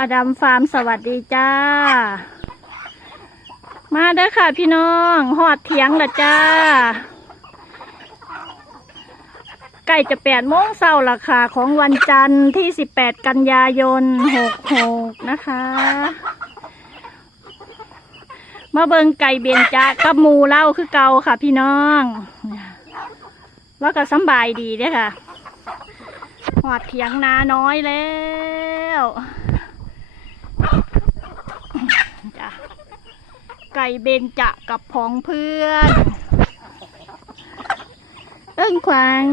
อดัมฟาร์มสวัสดีจ้า มาเด้อค่ะพี่น้องหอดเถียงละจ้าใกล้จะแปดโมงเช้าละค่ะ ของวันจันทร์ที่สิบแปดกันยายนหกหกนะคะ มาเบิงไก่เบียนจ้ากับมูเล่าคือเก่าค่ะพี่น้องแล้วก็สบายดีเด้อค่ะหอดเถียงนาน้อยแล้วจ้ะ ไก่เบนจะกับผองเพื่อน เอิ้งขวัญ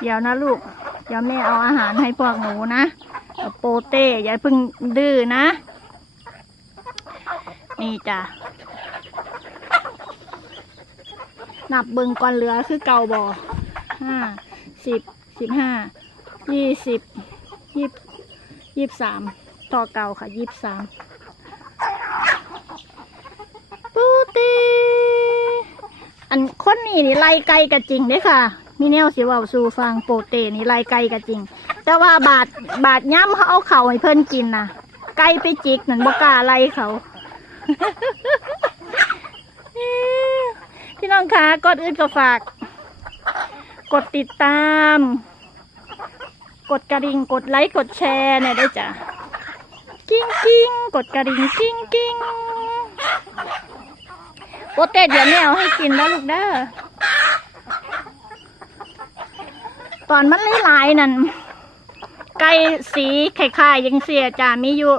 เดี๋ยวนะลูก เดี๋ยวแม่เอาอาหารให้พวกหนูนะ โปเต้อย่าเพิ่งดื้อนะ นี่จ้ะนับเบิงก่อนเหลือคือเก่าบ่ห้าสิบสิบห้ายี่สิบยี่ยี่สามต่อเก่าค่ะยี่สิบสาม อันคนนี้นี่ไล่ไก่กะจริงเด้ค่ะ มีแนวสิเว่าสู่ฟังโปเตนี่ไล่ไก่กะจริง แต่ว่าบาดบาดย้ำเขาเอาเข่าให้เพิ่นกินนะไก่ไปจิกนั่นบ่กล้าไล่เขา พี่น้องคะกดอื่นก็ฝาก กดติดตาม กดกระดิ่งกดไลค์กดแชร์หน่อยได้จ้ะกิ้งกิ้งกดกระดิ่งกิ้งกิ้ง โปเต้เดี๋ยวแม่เอาให้กินแล้วลูกเด้อตอนมันหลายๆนั่นไก่สีไข่ๆยังเสียจ้ามีอยู่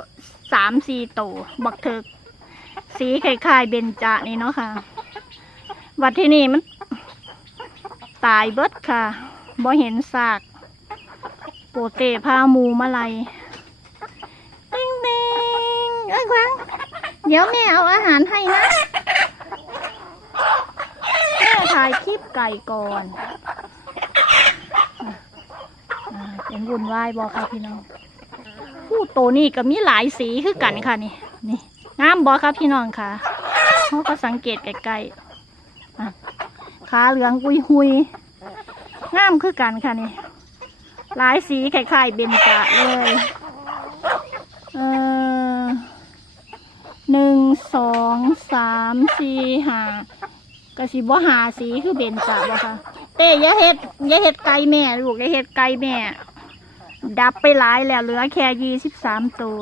สามสี่ตัวบักเถิกสีไข่ๆเบญจานี่เนาะค่ะวัดที่นี่มัน ตายเบิดค่ะบ่เห็นซาก โปเตพาหมูมาไลยติงติงเอ้ยควังเดี๋ยวแม่เอาอาหารให้นะ แม่ถ่ายคลิป ไก่ก่อนเป็นวุ่นวายบอค่ะพี่น้องผู้โตนี่ก็มีหลายสีคือกันค่ะนี่นี่งามบอค่ะพี่น้องค่ะเขาก็สังเกตใกล้ๆอ่ขาเหลืองหุยหุยงามคือกันค่ะนี่หลายสีคล้ายๆเบญจาเลยเออหนึ่งสองสามสี่ห้า กระสิบ่หาสีคือเบญจาบ่ค่ะ เต้ยาเฮ็ดยาเฮ็ดไก่แม่ลูกยาเฮ็ดไก่แม่ ดับไปหลายแล้วเหลือแค่ยี่สิบสามตัว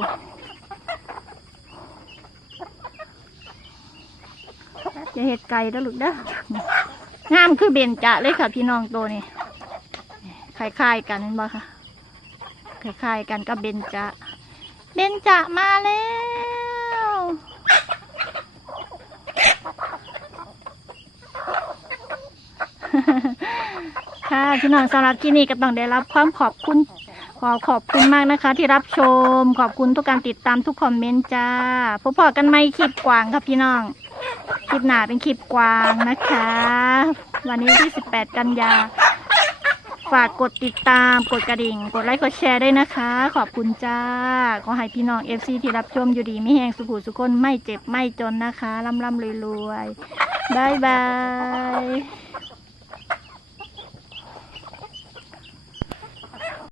จะเฮ็ดไก่แล้วลูกเด้องามคือเบญจะเลยค่ะ พี่น้องตัวนี้คล้ายๆกันเห็นบ่ค่ะคล้ายๆกันกับเบญจะเบญจะมาแล้ว ค่ะ พี่น้องสำหรับที่นี่ก็ต้องได้รับความขอบคุณ ขอขอบคุณมากนะคะ ที่รับชม ขอบคุณทุกการติดตามทุกคอมเมนต์จ้าพบพอกันไหมคลิปกวางครับพี่น้อง คลิปหนาเป็นคลิปกวางนะคะ วันนี้ที่ 18 กันยา ฝากกดติดตาม กดกระดิ่ง กดไลค์กดแชร์ด้วยนะคะ ขอบคุณจ้า ขอให้พี่น้อง FC ที่รับชมอยู่ดีไม่แห้งสุขุสุขคนไม่เจ็บไม่จนนะคะร่ำร่ำรวยรวยบายบาย